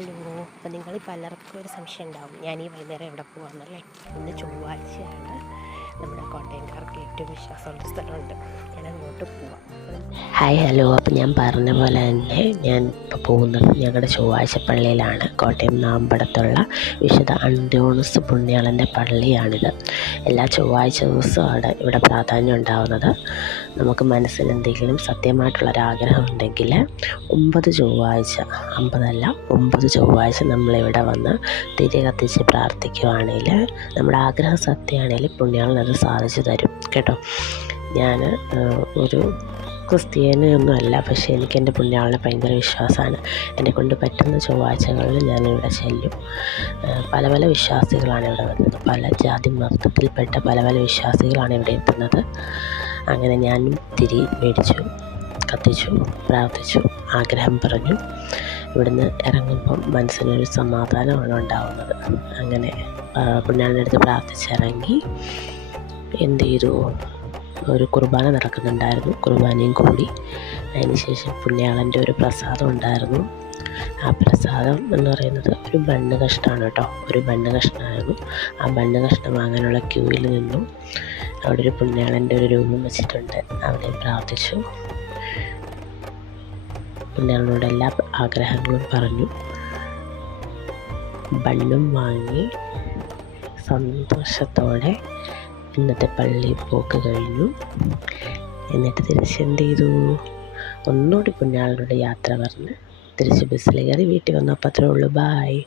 Hello. അപ്പോൾ നിങ്ങൾ പലർക്കും ഒരു സംശയം ഉണ്ടാവും, ഞാൻ ഈ വൈകുന്നേരം എവിടെ പോകാമെന്നല്ലേ. ഇന്ന് ചൊവ്വാഴ്ചയാണ്. നമ്മുടെ കോട്ടയംകാർക്ക് ഏറ്റവും വിശ്വാസമുള്ള സ്ഥലമുണ്ട്, ഞാൻ അങ്ങോട്ട് പോവാം. Hi hello. അപ്പോൾ ഞാൻ പറഞ്ഞ പോലെ തന്നെ ഞാൻ ഇപ്പോൾ പോകുന്നത് ഞങ്ങളുടെ ചൊവ്വാഴ്ച പള്ളിയിലാണ്. കോട്ടയം നാമ്പടത്തുള്ള വിശുദ്ധ അന്തോണീസ് പുണ്യാളൻ്റെ പള്ളിയാണിത്. എല്ലാ ചൊവ്വാഴ്ച ദിവസമാണ് ഇവിടെ പ്രാധാന്യം ഉണ്ടാകുന്നത്. നമുക്ക് മനസ്സിൽ എന്തെങ്കിലും സത്യമായിട്ടുള്ളൊരാഗ്രഹം ഉണ്ടെങ്കിൽ 9 ചൊവ്വാഴ്ച, 50 9 ചൊവ്വാഴ്ച നമ്മളിവിടെ വന്ന് തിരി കത്തിച്ച് പ്രാർത്ഥിക്കുകയാണെങ്കിൽ നമ്മുടെ ആഗ്രഹം സത്യമാണെങ്കിൽ പുണ്യാളനത് സാധിച്ചു തരും കേട്ടോ. ഞാൻ ഒരു ക്രിസ്ത്യാനിയൊന്നും അല്ല, പക്ഷേ എനിക്ക് എൻ്റെ പുണ്യാളനെ ഭയങ്കര വിശ്വാസമാണ്. എന്നെക്കൊണ്ട് പറ്റുന്ന ചൊവ്വാഴ്ചകളിൽ ഞാനിവിടെ ചെല്ലും. പല പല വിശ്വാസികളാണ് ഇവിടെ വരുന്നത്, പല ജാതി മതത്തിൽപ്പെട്ട പല പല വിശ്വാസികളാണ് ഇവിടെ എത്തുന്നത്. അങ്ങനെ ഞാനും തിരി മേടിച്ചു, കത്തിച്ചു, പ്രാർത്ഥിച്ചു, ആഗ്രഹം പറഞ്ഞു. ഇവിടുന്ന് ഇറങ്ങുമ്പം മനസ്സിനൊരു സമാധാനമാണ് ഉണ്ടാവുന്നത്. അങ്ങനെ പുണ്യാളൻ്റെ അടുത്ത് പ്രാർത്ഥിച്ചിറങ്ങി എന്ത് ചെയ്തു, ഒരു കുർബാന നടക്കുന്നുണ്ടായിരുന്നു. കുർബാനയും കൂടി അതിന് ശേഷം പുണ്യാളൻ്റെ ഒരു പ്രസാദം ഉണ്ടായിരുന്നു. ആ പ്രസാദം എന്ന് പറയുന്നത് ഒരു ബണ്ണ് കഷ്ണമാണ് കേട്ടോ, ഒരു ബണ്ണ് കഷ്ണമായിരുന്നു. ആ ബണ്ണ് കഷ്ണം വാങ്ങാനുള്ള ക്യൂവിൽ നിന്നു. അവിടെ ഒരു പുണ്യാളൻ്റെ ഒരു രൂപം വെച്ചിട്ടുണ്ട്, അവിടെ പ്രാർത്ഥിച്ചു. പുണ്യാളനോട് എല്ലാ ആഗ്രഹങ്ങളും പറഞ്ഞു, ബണ്ണും വാങ്ങി സന്തോഷത്തോടെ ഇന്നത്തെ പള്ളി പോക്ക് കഴിഞ്ഞു. എന്നിട്ട് തിരിച്ചെന്ത് ചെയ്തു, ഒന്നുകൂടി പുണ്യാളനോട് യാത്ര പറഞ്ഞ് തിരിച്ച് ബസ്സിൽ കയറി വീട്ടിൽ വന്നപ്പോൾ അത്രേ ഉള്ളൂ. ബായ്.